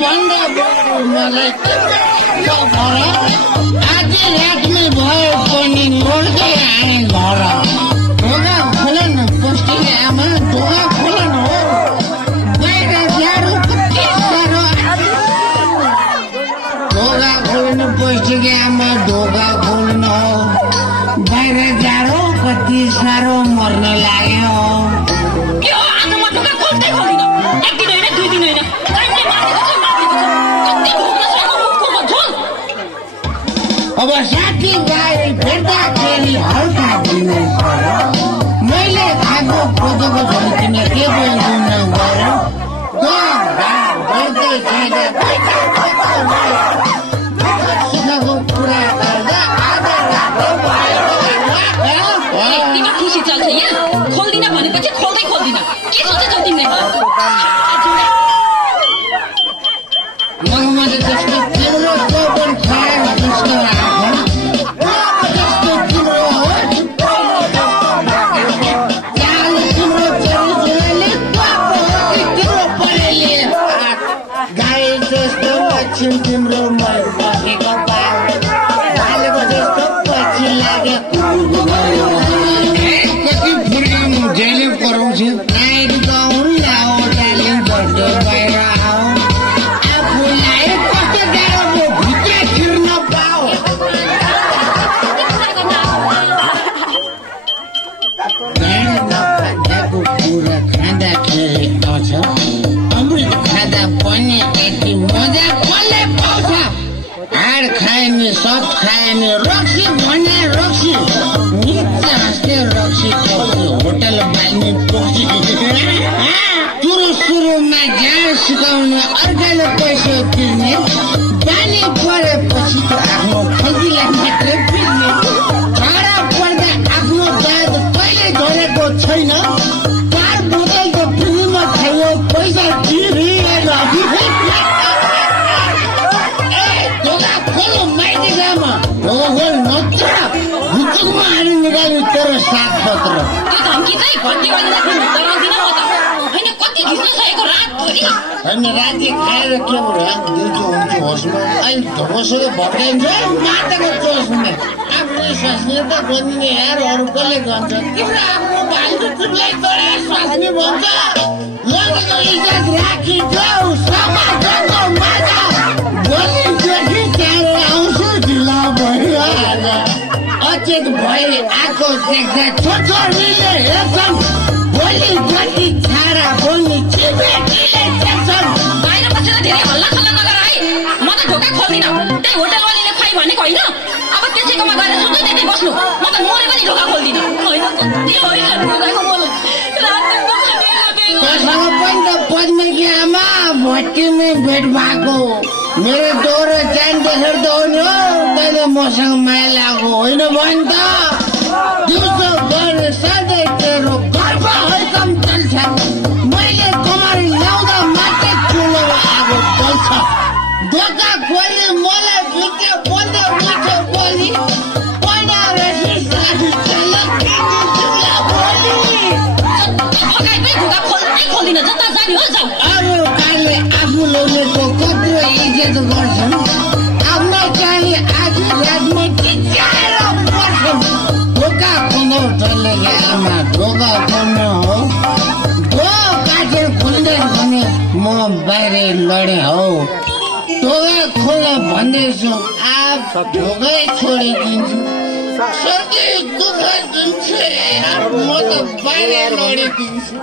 भन्दा मलाई आज रातमै भयो पनि लड्दै आए घर ढोका खोल न पस्टिने आमा ढोका खोल न हो बाहिर जाडो कति साह्रो ढोका खोल्नु पस्टिने आमा ढोका खोल्नु हो बाहिर जाडो कति साह्रो मर्न लाग्यो अब साथी गाई भेट्दाखेरि हल्का दिनु मैले खाएको खोजेको झल्किन के बोल्नु गरौँ सुखको कुरा गर्दा आधा रातो खुसी चल्छ यहाँ खोल्दिन भनेपछि खोल्दै खोल्दिन के सोचेछौ तिमीले मगमध्ये जस्तो तिम्रो चौपन खाएर जस्तो तिम्रो मन बसेको बालेको जस्तो पछि लाग्यो कति फुर्काउनु जहिले कराउँछु नाइट गाउँ ल्याऊ डालिङ बर्थडे बाहिर आऊ आफूलाई कस्तो गाह्रो भित्र छिर्न पाऊ नखाँदाको कुरा खाँदाखेरि आउँछ अमृत खाँदा पनि यति मजा कसले पाउँछ हाड खाए नि सब खाए नि रक्सी भने रक्सी नित्य हाँस्ने रक्सी कपी होटल बाल्ने पक्सी सुरुमा जाँड सिकाउने अर्काले पैसा तिर्ने बानी परेपछि त आफ्नो खल्तीलाई मात्रै पिर्ने टाढा पर्दा आफ्नो दाँत कहिले झरेको छैन चार बोतल त फ्रीमा खायो पैसा तिरेर हुचुकमा हाली निकाल्नु तेरो साथ पत्र होइन राति खाएर के भयो दिउँसो हुन्छ होसमा अहिले ढोसो भट्काइन्छ माटाको चोसमा आफ्नो स्वास्नी त बनिने यारहरू कसले गर्छ तिम्रो आफ्नो भाइले तिमीलाई तोडेर स्वास्नी भन्छ लगेको इज्जत राखिजाऊ समाजको माता भोलिदेखि चारो आउँछु ढिला भइहाल्छ अचेत भए आएको देख्दा छोरीले हेर्छन् भोलि जति छाडा बोल्ने छिमेकीले देख्छन् बाहिर बसेर धेरै हल्ला खल्ला नगर है म त ढोका खोल्दिन त्यही होटलवालीले खुवाई भनेको होइन अब त्यसैकोमा गएर सुत्दै त्यतै बस्नु म त मरे पनि ढोका खोल्दिन होइन कति हैरान भएको मलाई तसँग पनि त पद्मेकी आमा भट्टीमै भेट भएको मेरो दोहोरो चान देखेर त हो नि हो तैँले मसँग माया लागेको होइन भने त दिउँसो गएर सधैँ तेरो गर्व हल्कम चल्छ मैले कमारी ल्याउँदा मात्रै ठुलो आगो बल्छ ढोका खोली मलाई भित्र बोल्दा मिठो बोली पहिला रसी साथी खोल्दिन जता जाने हो जाऊ अरू काले आफू ल्याउनेको कत्रो इज्जत गर्छन् आफ्नै काले आधी रातमा टिचाएर पर्छन् ढोका खोल्नु डरलेको आमा ढोका खोल्नु हो ढो काटेर खोल्दैन भने म बाहिर लडे हौ ढोका खोल्न भन्दैछु आप ढोकै छोडिदिन्छु सधैँ दुःख दिन्छ म त बाहिर लडिदिन्छु